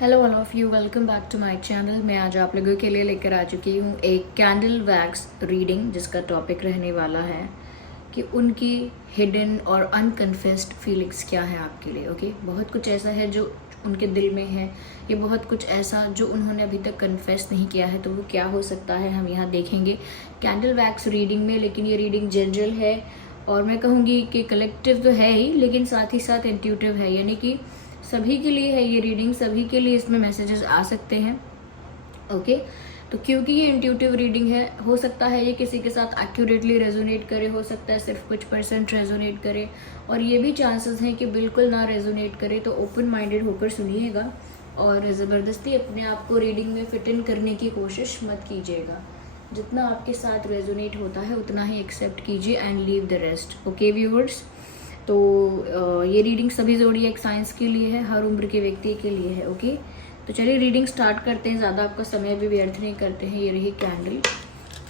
Hello all of you, welcome back to my channel. मैं आज आप लोगों के लिए लेकर आ चुकी हूँ एक कैंडल वैक्स रीडिंग, जिसका टॉपिक रहने वाला है कि उनकी हिडन और अनकन्फेस्ड फीलिंग्स क्या है आपके लिए। ओके, बहुत कुछ ऐसा है जो उनके दिल में है, ये बहुत कुछ ऐसा जो उन्होंने अभी तक कन्फेस नहीं किया है, तो वो क्या हो सकता है हम यहाँ देखेंगे कैंडल वैक्स रीडिंग में। लेकिन ये रीडिंग जनरल है और मैं कहूँगी कि कलेक्टिव तो है ही, लेकिन साथ ही साथ इंट्यूटिव है, यानी कि सभी के लिए है ये रीडिंग, सभी के लिए इसमें मैसेजेस आ सकते हैं। ओके, तो क्योंकि ये इंट्यूटिव रीडिंग है, हो सकता है ये किसी के साथ एक्यूरेटली रेजोनेट करे, हो सकता है सिर्फ कुछ % रेजोनेट करे, और ये भी चांसेस हैं कि बिल्कुल ना रेजोनेट करे। तो ओपन माइंडेड होकर सुनिएगा और ज़बरदस्ती अपने आप को रीडिंग में फिट इन करने की कोशिश मत कीजिएगा। जितना आपके साथ रेजोनेट होता है उतना ही एक्सेप्ट कीजिए and leave the rest. Okay viewers, तो ये रीडिंग सभी ज़ोडिएक साइंस के लिए है, हर उम्र के व्यक्ति के लिए है। ओके, तो चलिए रीडिंग स्टार्ट करते हैं, ज़्यादा आपका समय भी व्यर्थ नहीं करते हैं। ये रही कैंडल,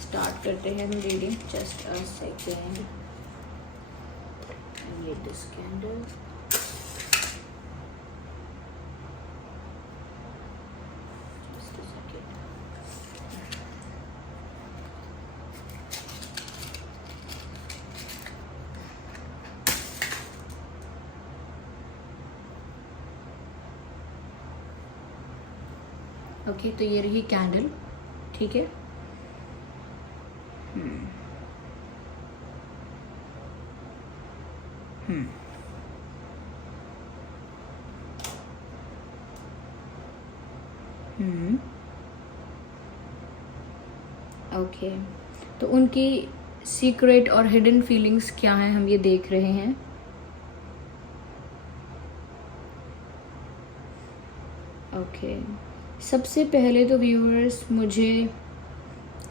स्टार्ट करते हैं हम रीडिंग। जस्ट अ सेकेंड, ये दिस कैंडल। ओके, तो ये रही कैंडल, ठीक है। ओके, तो उनकी सीक्रेट और हिडन फीलिंग्स क्या हैं हम ये देख रहे हैं। ओके, सबसे पहले तो व्यूअर्स मुझे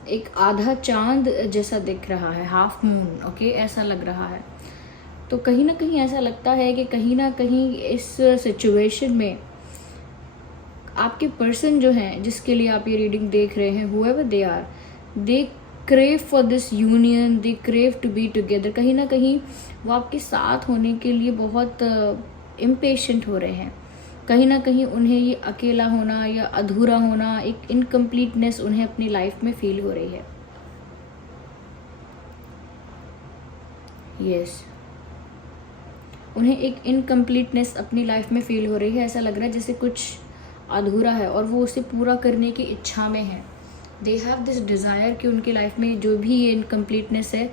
एक आधा चांद जैसा दिख रहा है, हाफ मून। ओके, ऐसा लग रहा है। तो कहीं ना कहीं ऐसा लगता है कि कहीं ना कहीं इस सिचुएशन में आपके पर्सन जो हैं, जिसके लिए आप ये रीडिंग देख रहे हैं, however they are, they crave for this union, they crave to be together. कहीं ना कहीं वो आपके साथ होने के लिए बहुत इम्पेशेंट हो रहे हैं। कहीं ना कहीं उन्हें ये अकेला होना या अधूरा होना, एक इनकम्प्लीटनेस उन्हें अपनी लाइफ में फील हो रही है। यस, उन्हें एक इनकम्प्लीटनेस अपनी लाइफ में फील हो रही है। ऐसा लग रहा है जैसे कुछ अधूरा है और वो उसे पूरा करने की इच्छा में है। दे हैव दिस डिज़ायर कि उनकी लाइफ में जो भी ये इनकम्प्लीटनेस है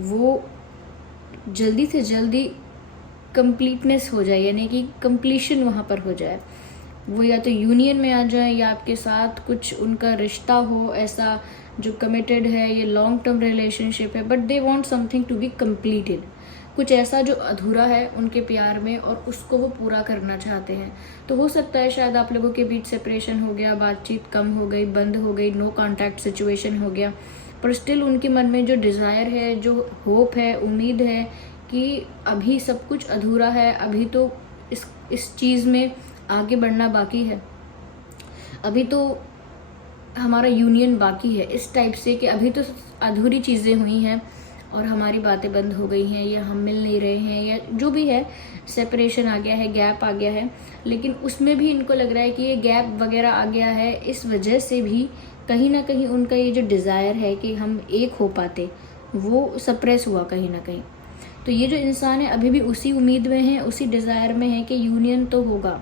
वो जल्दी से जल्दी कंप्लीटनेस हो जाए, यानी कि कंप्लीशन वहाँ पर हो जाए। वो या तो यूनियन में आ जाए या आपके साथ कुछ उनका रिश्ता हो ऐसा जो कमिटेड है, ये लॉन्ग टर्म रिलेशनशिप है, but they want something to be completed. कुछ ऐसा जो अधूरा है उनके प्यार में और उसको वो पूरा करना चाहते हैं। तो हो सकता है शायद आप लोगों के बीच सेपरेशन हो गया, बातचीत कम हो गई, बंद हो गई, नो कॉन्टैक्ट सिचुएशन हो गया, पर स्टिल उनके मन में जो डिज़ायर है, जो होप है, उम्मीद है कि अभी सब कुछ अधूरा है, अभी तो इस चीज़ में आगे बढ़ना बाकी है, अभी तो हमारा यूनियन बाकी है, इस टाइप से कि अभी तो अधूरी चीज़ें हुई हैं और हमारी बातें बंद हो गई हैं, या हम मिल नहीं रहे हैं, या जो भी है, सेपरेशन आ गया है, गैप आ गया है। लेकिन उसमें भी इनको लग रहा है कि ये गैप वगैरह आ गया है, इस वजह से भी कहीं ना कहीं उनका ये जो डिज़ायर है कि हम एक हो पाते, वो सप्रेस हुआ कहीं ना कहीं। तो ये जो इंसान है अभी भी उसी उम्मीद में है, उसी डिज़ायर में है कि यूनियन तो होगा,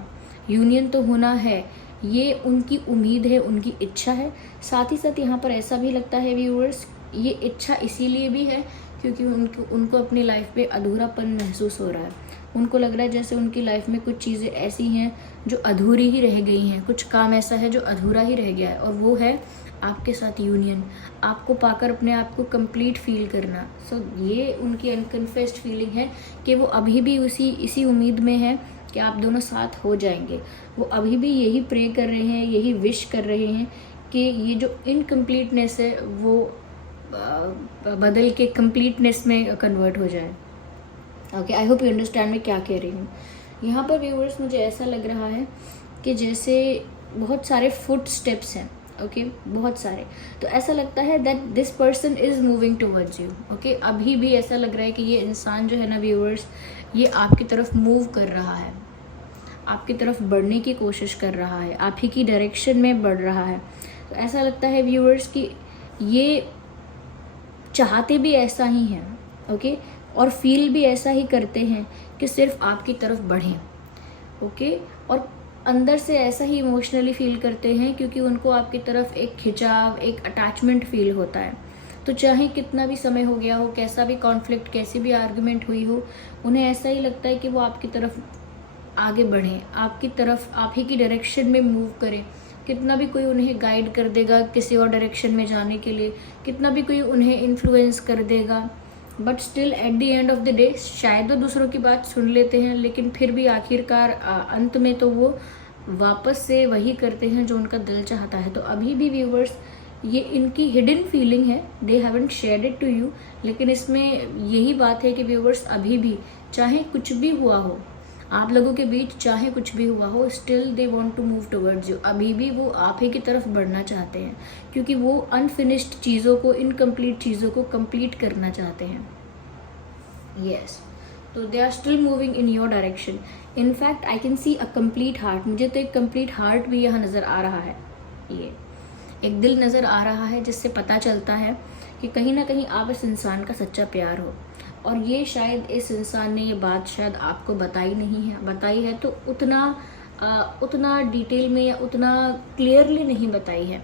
यूनियन तो होना है, ये उनकी उम्मीद है, उनकी इच्छा है। साथ ही साथ यहाँ पर ऐसा भी लगता है व्यूअर्स, ये इच्छा इसीलिए भी है क्योंकि उनको अपनी लाइफ में अधूरापन महसूस हो रहा है। उनको लग रहा है जैसे उनकी लाइफ में कुछ चीज़ें ऐसी हैं जो अधूरी ही रह गई हैं, कुछ काम ऐसा है जो अधूरा ही रह गया है, और वो है आपके साथ यूनियन, आपको पाकर अपने आप को कंप्लीट फील करना। सो ये उनकी अनकन्फेस्ड फीलिंग है कि वो अभी भी इसी उम्मीद में है कि आप दोनों साथ हो जाएंगे। वो अभी भी यही प्रे कर रहे हैं, यही विश कर रहे हैं कि ये जो इनकम्प्लीटनेस है वो बदल के कंप्लीटनेस में कन्वर्ट हो जाए। Okay, I hope you understand मैं क्या कह रही हूँ। यहाँ पर व्यूअर्स मुझे ऐसा लग रहा है कि जैसे बहुत सारे फुट स्टेप्स हैं। ओके, बहुत सारे, तो ऐसा लगता है that this person is moving towards you. Okay, अभी भी ऐसा लग रहा है कि ये इंसान जो है ना व्यूअर्स, ये आपकी तरफ मूव कर रहा है, आपकी तरफ बढ़ने की कोशिश कर रहा है, आप ही की डायरेक्शन में बढ़ रहा है। तो ऐसा लगता है व्यूअर्स कि ये चाहते भी ऐसा ही हैं, ओके, और फील भी ऐसा ही करते हैं कि सिर्फ आपकी तरफ बढ़ें, ओके, और अंदर से ऐसा ही इमोशनली फील करते हैं क्योंकि उनको आपकी तरफ एक खिंचाव, एक अटैचमेंट फील होता है। तो चाहे कितना भी समय हो गया हो, कैसा भी कॉन्फ्लिक्ट, कैसी भी आर्गुमेंट हुई हो, उन्हें ऐसा ही लगता है कि वो आपकी तरफ आगे बढ़ें, आपकी तरफ, आप ही की डायरेक्शन में मूव करें। कितना भी कोई उन्हें गाइड कर देगा किसी और डायरेक्शन में जाने के लिए, कितना भी कोई उन्हें इन्फ्लुएंस कर देगा, but still at the end of the day शायद वो दूसरों की बात सुन लेते हैं, लेकिन फिर भी आखिरकार अंत में तो वो वापस से वही करते हैं जो उनका दिल चाहता है। तो अभी भी व्यूवर्स, ये इनकी हिडन फीलिंग है, they haven't shared it to you, लेकिन इसमें यही बात है कि व्यूवर्स अभी भी चाहे कुछ भी हुआ हो आप लोगों के बीच, चाहे कुछ भी हुआ हो, still they want to move towards you. अभी भी वो आप ही की तरफ बढ़ना चाहते हैं क्योंकि वो अनफिनिश्ड चीज़ों को, इनकम्प्लीट चीज़ों को कंप्लीट करना चाहते हैं। यस, तो they are still moving in your direction. In fact I can see a complete heart, मुझे तो एक कंप्लीट हार्ट भी यहाँ नज़र आ रहा है। ये एक दिल नज़र आ रहा है जिससे पता चलता है कि कहीं ना कहीं आप इस इंसान का सच्चा प्यार हो। और ये शायद इस इंसान ने ये बात शायद आपको बताई नहीं है, बताई है तो उतना डिटेल में या उतना क्लियरली नहीं बताई है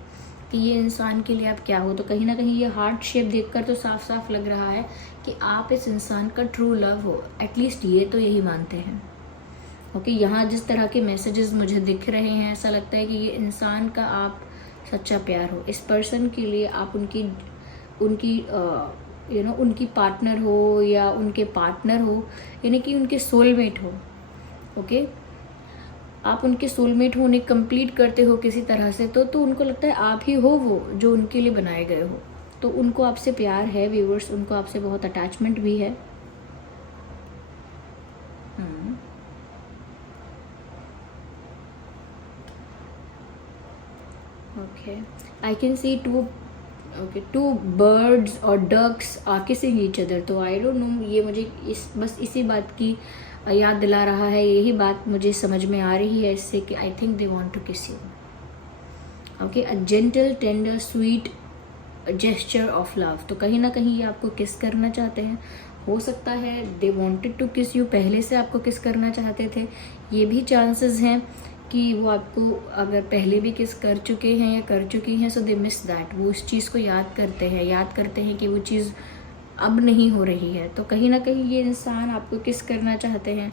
कि ये इंसान के लिए आप क्या हो। तो कहीं ना कहीं ये हार्ट शेप देखकर तो साफ साफ लग रहा है कि आप इस इंसान का ट्रू लव हो, एटलीस्ट ये तो यही मानते हैं। ओके, यहाँ जिस तरह के मैसेजेस मुझे दिख रहे हैं, ऐसा लगता है कि ये इंसान का आप सच्चा प्यार हो, इस पर्सन के लिए आप उनकी उनकी पार्टनर हो या उनके पार्टनर हो, यानी कि उनके सोलमेट हो। ओके, आप उनके सोलमेट हो, उन्हें कंप्लीट करते हो किसी तरह से, तो उनको लगता है आप ही हो वो जो उनके लिए बनाए गए हो। तो उनको आपसे प्यार है व्यूअर्स, उनको आपसे बहुत अटैचमेंट भी है। Okay, I can see two birds और ducks are kissing each other. तो आई डोंट नो, ये मुझे बस इसी बात की याद दिला रहा है, यही बात मुझे समझ में आ रही है इससे कि I think they want to kiss you. Okay, a gentle tender sweet gesture of love. तो कहीं ना कहीं ये आपको किस करना चाहते हैं। हो सकता है they wanted to kiss you, पहले से आपको किस करना चाहते थे। ये भी चांसेस हैं कि वो आपको अगर पहले भी किस कर चुके हैं या कर चुकी हैं, सो दे मिस दैट, वो उस चीज़ को याद करते हैं कि वो चीज़ अब नहीं हो रही है। तो कहीं ना कहीं ये इंसान आपको किस करना चाहते हैं,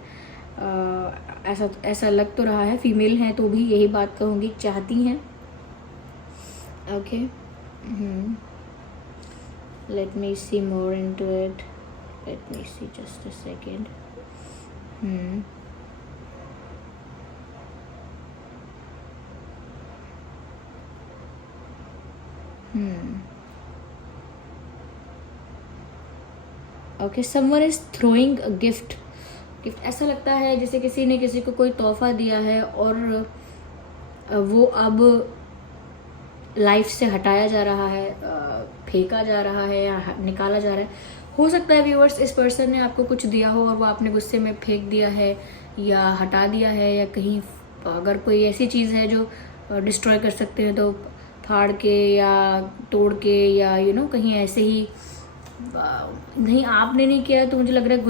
ऐसा लग तो रहा है। फीमेल हैं तो भी यही बात कहूँगी, चाहती हैं। Okay, let me see more into it, let me see just a second. Okay, someone is throwing a gift. ऐसा लगता है जैसे किसी ने किसी को कोई तोहफा दिया है और वो अब लाइफ से हटाया जा रहा है, फेंका जा रहा है या निकाला जा रहा है। हो सकता है व्यूअर्स इस पर्सन ने आपको कुछ दिया हो और वो आपने गुस्से में फेंक दिया है या हटा दिया है, या कहीं अगर कोई ऐसी चीज़ है जो डिस्ट्रॉय कर सकते हैं तो फाड़ के या तोड़ के, या कहीं ऐसे ही नहीं, आपने नहीं किया तो मुझे लग रहा है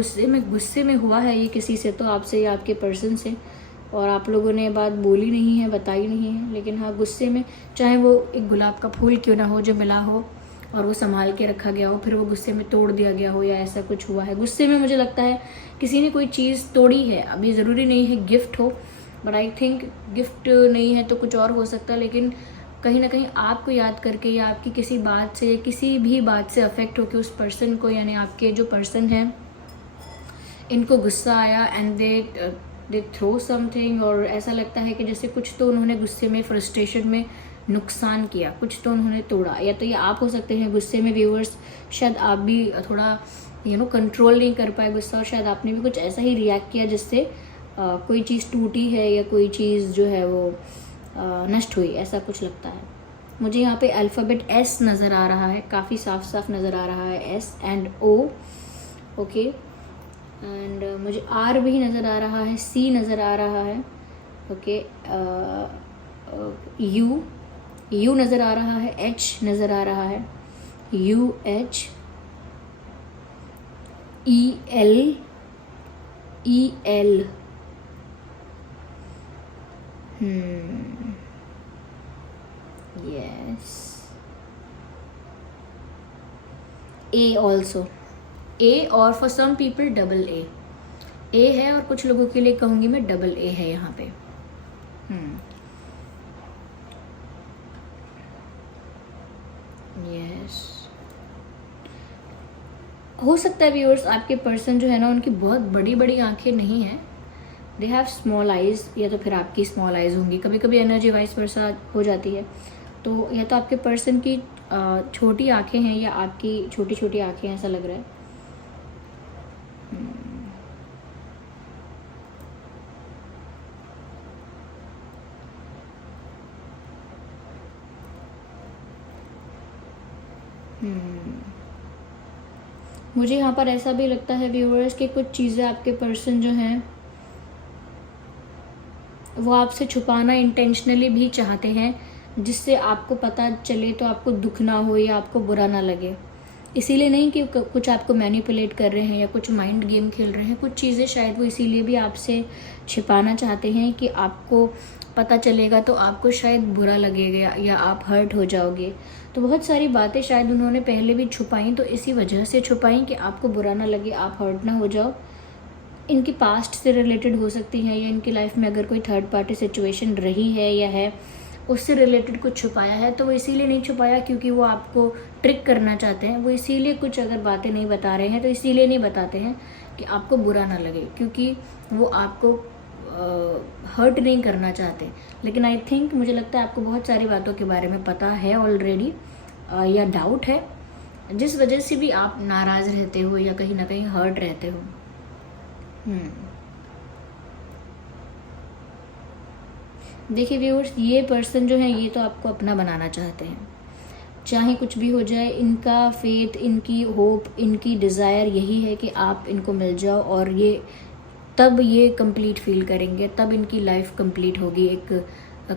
गुस्से में हुआ है ये किसी से, तो आपसे या आपके पर्सन से, और आप लोगों ने बात बोली नहीं है, बताई नहीं है, लेकिन हाँ गुस्से में, चाहे वो एक गुलाब का फूल क्यों ना हो जो मिला हो और वो संभाल के रखा गया हो, फिर वो गुस्से में तोड़ दिया गया हो या ऐसा कुछ हुआ है। गुस्से में मुझे लगता है किसी ने कोई चीज़ तोड़ी है। अभी ज़रूरी नहीं है गिफ्ट हो, बट आई थिंक गिफ्ट नहीं है तो कुछ और हो सकता है, लेकिन कहीं ना कहीं आपको याद करके या आपकी किसी बात से, किसी भी बात से अफेक्ट होकर उस पर्सन को, यानी आपके जो पर्सन हैं, इनको गुस्सा आया एंड दे थ्रो समथिंग, और ऐसा लगता है कि जैसे कुछ तो उन्होंने गुस्से में, फ्रस्ट्रेशन में नुकसान किया, कुछ तो उन्होंने तोड़ा। या तो ये आप हो सकते हैं गुस्से में व्यूअर्स, शायद आप भी थोड़ा कंट्रोल नहीं कर पाए गुस्सा, और शायद आपने भी कुछ ऐसा ही रिएक्ट किया जिससे कोई चीज़ टूटी है या कोई चीज़ जो है वो नष्ट हुई, ऐसा कुछ लगता है मुझे। यहाँ पे अल्फ़ाबेट एस नज़र आ रहा है, काफ़ी साफ साफ नज़र आ रहा है, S and O. Okay, and मुझे आर भी नज़र आ रहा है, सी नज़र आ रहा है, ओके, यू नज़र आ रहा है, एच नज़र आ रहा है, UH, EL, yes, A also, A, और for some people double A है, और कुछ लोगों के लिए कहूँगी मैं डबल A है यहाँ पे। यस, हो सकता है व्यूअर्स आपके पर्सन जो है ना, उनकी बहुत बड़ी बड़ी आंखें नहीं हैं, दे हैव स्मॉल आइज़, या तो फिर आपकी स्मॉल आइज़ होंगी। कभी कभी एनर्जी वाइस वर्सा हो जाती है, तो या तो आपके पर्सन की छोटी आंखें हैं या आपकी छोटी छोटी आंखें, ऐसा लग रहा है। मुझे यहाँ पर ऐसा भी लगता है व्यूअर्स कि कुछ चीज़ें आपके पर्सन जो हैं वो आपसे छुपाना इंटेंशनली भी चाहते हैं, जिससे आपको पता चले तो आपको दुख ना हो या आपको बुरा ना लगे। इसीलिए नहीं कि कुछ आपको मैनिपुलेट कर रहे हैं या कुछ माइंड गेम खेल रहे हैं, कुछ चीज़ें शायद वो इसीलिए भी आपसे छिपाना चाहते हैं कि आपको पता चलेगा तो आपको शायद बुरा लगेगा या आप हर्ट हो जाओगे। तो बहुत सारी बातें शायद उन्होंने पहले भी छुपाई, तो इसी वजह से छुपाई कि आपको बुरा ना लगे, आप हर्ट ना हो जाओ। इनकी पास्ट से रिलेटेड हो सकती हैं, या इनकी लाइफ में अगर कोई थर्ड पार्टी सिचुएशन रही है या है, उससे रिलेटेड कुछ छुपाया है। तो वो इसीलिए नहीं छुपाया क्योंकि वो आपको ट्रिक करना चाहते हैं। वो इसीलिए कुछ अगर बातें नहीं बता रहे हैं तो इसीलिए नहीं बताते हैं कि आपको बुरा ना लगे, क्योंकि वो आपको हर्ट नहीं करना चाहते। लेकिन आई थिंक, मुझे लगता है आपको बहुत सारी बातों के बारे में पता है ऑलरेडी, या डाउट है, जिस वजह से भी आप नाराज़ रहते हो या कहीं ना कहीं हर्ट रहते हो। देखिए व्यूअर्स, ये पर्सन जो है ये तो आपको अपना बनाना चाहते हैं, चाहे कुछ भी हो जाए। इनका फेथ, इनकी होप, इनकी डिज़ायर यही है कि आप इनको मिल जाओ, और ये तब ये कंप्लीट फील करेंगे, तब इनकी लाइफ कंप्लीट होगी। एक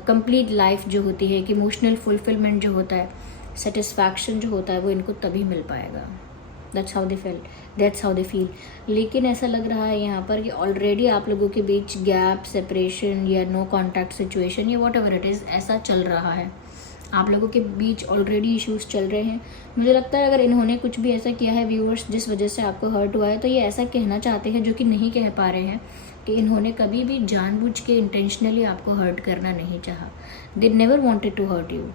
कंप्लीट लाइफ जो होती है, एक इमोशनल फुलफिलमेंट जो होता है, सेटिस्फैक्शन जो होता है, वो इनको तभी मिल पाएगा। That's how they feel. लेकिन ऐसा लग रहा है यहाँ पर कि ऑलरेडी आप लोगों के बीच गैप, सेपरेशन या नो कॉन्टैक्ट सिचुएशन या वॉट एवर इट इज़, ऐसा चल रहा है। आप लोगों के बीच ऑलरेडी इश्यूज चल रहे हैं। मुझे लगता है अगर इन्होंने कुछ भी ऐसा किया है व्यूअर्स जिस वजह से आपको हर्ट हुआ है, तो ये ऐसा कहना चाहते हैं जो कि नहीं कह पा रहे हैं, कि इन्होंने कभी भी जानबूझ के इंटेंशनली आपको हर्ट करना नहीं चाहा। They never wanted to hurt you.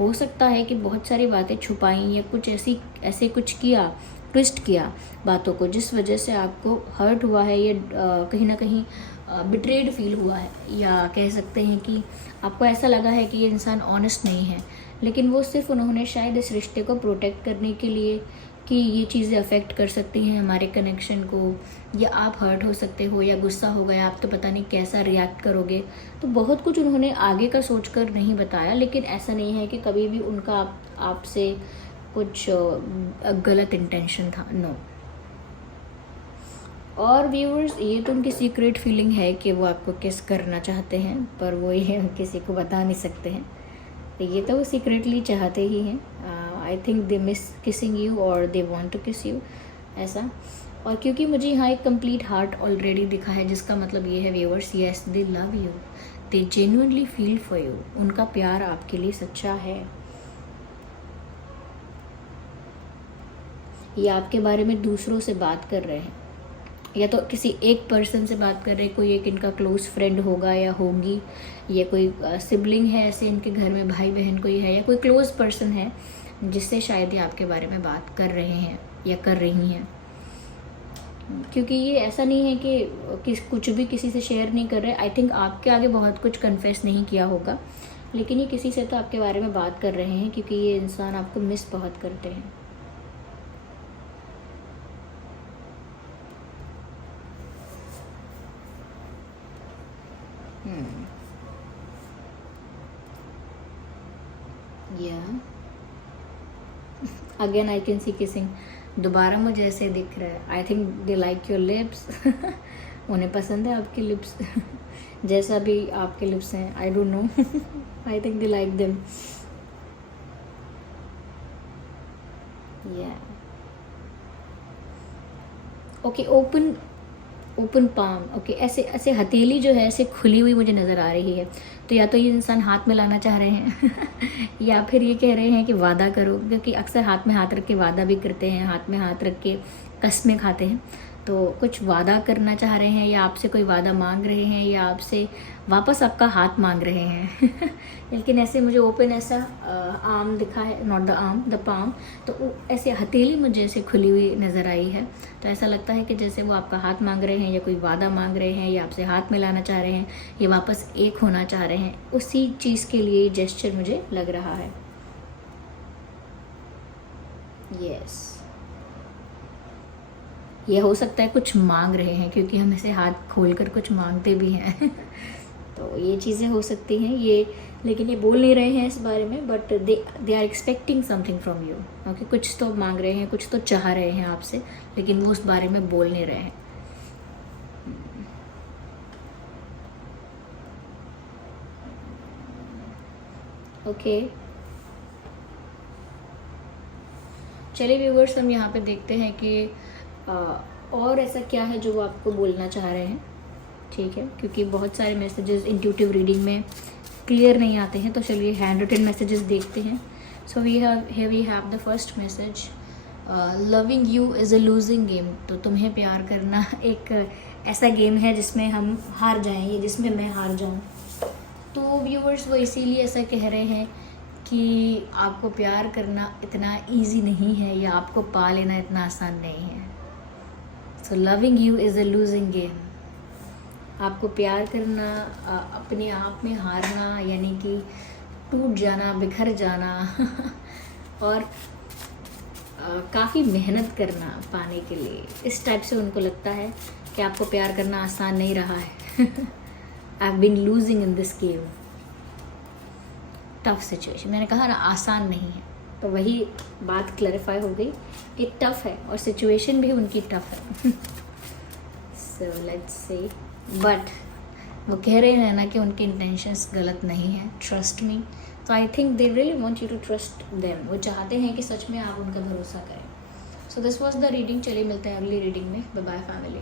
हो सकता है कि बहुत सारी बातें छुपाई या कुछ ऐसे कुछ किया, ट्विस्ट किया बातों को, जिस वजह से आपको हर्ट हुआ है, ये कहीं ना कहीं बिट्रेड फील हुआ है, या कह सकते हैं कि आपको ऐसा लगा है कि ये इंसान ऑनेस्ट नहीं है। लेकिन वो सिर्फ उन्होंने शायद इस रिश्ते को प्रोटेक्ट करने के लिए, कि ये चीज़ें अफेक्ट कर सकती हैं हमारे कनेक्शन को, या आप हर्ट हो सकते हो, या गुस्सा हो गया आप तो पता नहीं कैसा रिएक्ट करोगे, तो बहुत कुछ उन्होंने आगे का सोच कर नहीं बताया। लेकिन ऐसा नहीं है कि कभी भी उनका आपसे कुछ गलत इंटेंशन था, नो। और व्यूअर्स, ये तो उनकी सीक्रेट फीलिंग है कि वो आपको किस करना चाहते हैं, पर वो ये किसी को बता नहीं सकते हैं। तो ये तो वो सीक्रेटली चाहते ही हैं। आई think they miss kissing you और दे वांट टू किस यू, ऐसा। और क्योंकि मुझे यहाँ एक कंप्लीट हार्ट ऑलरेडी दिखा है, जिसका मतलब ये है viewers, yes they love you, they genuinely feel for you. उनका प्यार आपके लिए सच्चा है। ये आपके बारे में दूसरों से बात कर रहे हैं, या तो किसी एक पर्सन से बात कर रहे हैं, कोई एक इनका क्लोज फ्रेंड होगा या होगी, या कोई सिबलिंग है ऐसे इनके घर में, भाई बहन कोई है, या कोई क्लोज पर्सन है जिससे शायद ये आपके बारे में बात कर रहे हैं या कर रही हैं। क्योंकि ये ऐसा नहीं है कि कुछ भी किसी से शेयर नहीं कर रहे। आई थिंक आपके आगे बहुत कुछ कन्फेस नहीं किया होगा, लेकिन ये किसी से तो आपके बारे में बात कर रहे हैं, क्योंकि ये इंसान आपको मिस बहुत करते हैं। Again I can C kissing. दोबारा मुझे ऐसे दिख रहा है। आई think they like your lips. उन्हें पसंद है आपके लिप्स जैसा भी आपके लिप्स हैं, I don't know, I think they like them. या ओके, ओपन पाम। ओके, ऐसे ऐसे हथेली जो है ऐसे खुली हुई मुझे नज़र आ रही है, तो या तो ये इंसान हाथ में लाना चाह रहे हैं या फिर ये कह रहे हैं कि वादा करो, क्योंकि अक्सर हाथ में हाथ रख के वादा भी करते हैं, हाथ में हाथ रख के कस्में खाते हैं। तो कुछ वादा करना चाह रहे हैं, या आपसे कोई वादा मांग रहे हैं, या आपसे वापस आपका हाथ मांग रहे हैं लेकिन ऐसे मुझे ओपन ऐसा आर्म दिखा है, not the arm, the palm. तो ऐसे हथेली मुझे ऐसे खुली हुई नज़र आई है, तो ऐसा लगता है कि जैसे वो आपका हाथ मांग रहे हैं, या कोई वादा मांग रहे हैं, या आपसे हाथ मिलाना चाह रहे हैं, या वापस एक होना चाह रहे हैं। उसी चीज़ के लिए जेस्चर मुझे लग रहा है। यस, ये हो सकता है कुछ मांग रहे हैं, क्योंकि हम ऐसे हाथ खोलकर कुछ मांगते भी हैं तो ये चीज़ें हो सकती हैं ये, लेकिन ये बोल नहीं रहे हैं इस बारे में, but they are expecting something from you. Okay, कुछ तो मांग रहे हैं, कुछ तो चाह रहे हैं आपसे, लेकिन वो उस बारे में बोल नहीं रहे हैं। ओके, चलिए व्यूवर्स, हम यहाँ पे देखते हैं कि और ऐसा क्या है जो वो आपको बोलना चाह रहे हैं। ठीक है, क्योंकि बहुत सारे मैसेजेस इंट्यूटिव रीडिंग में क्लियर नहीं आते हैं, तो चलिए हैंड रिटन मैसेजेस देखते हैं। So we have the first message, loving you is a losing game. तो तुम्हें प्यार करना एक ऐसा गेम है जिसमें हम हार जाएंगे, जिसमें मैं हार जाऊँ। तो व्यूवर्स वो इसीलिए ऐसा कह रहे हैं कि आपको प्यार करना इतना ईजी नहीं है, या आपको पा लेना इतना आसान नहीं है। So loving you is a losing game. आपको प्यार करना अपने आप में हारना, यानी कि टूट जाना, बिखर जाना और काफ़ी मेहनत करना पाने के लिए, इस टाइप से उनको लगता है कि आपको प्यार करना आसान नहीं रहा है। I have been losing in this game, tough situation. मैंने कहा ना आसान नहीं है, तो वही बात क्लैरिफाई हो गई कि टफ है, और सिचुएशन भी उनकी टफ है। सो लेट्स से, बट वो कह रहे हैं ना कि उनके इंटेंशंस गलत नहीं है, ट्रस्ट मी। तो I think they really want you to trust them. वो चाहते हैं कि सच में आप उनका भरोसा करें। So this was the reading. चलिए मिलते हैं अगली रीडिंग में। Bye bye family.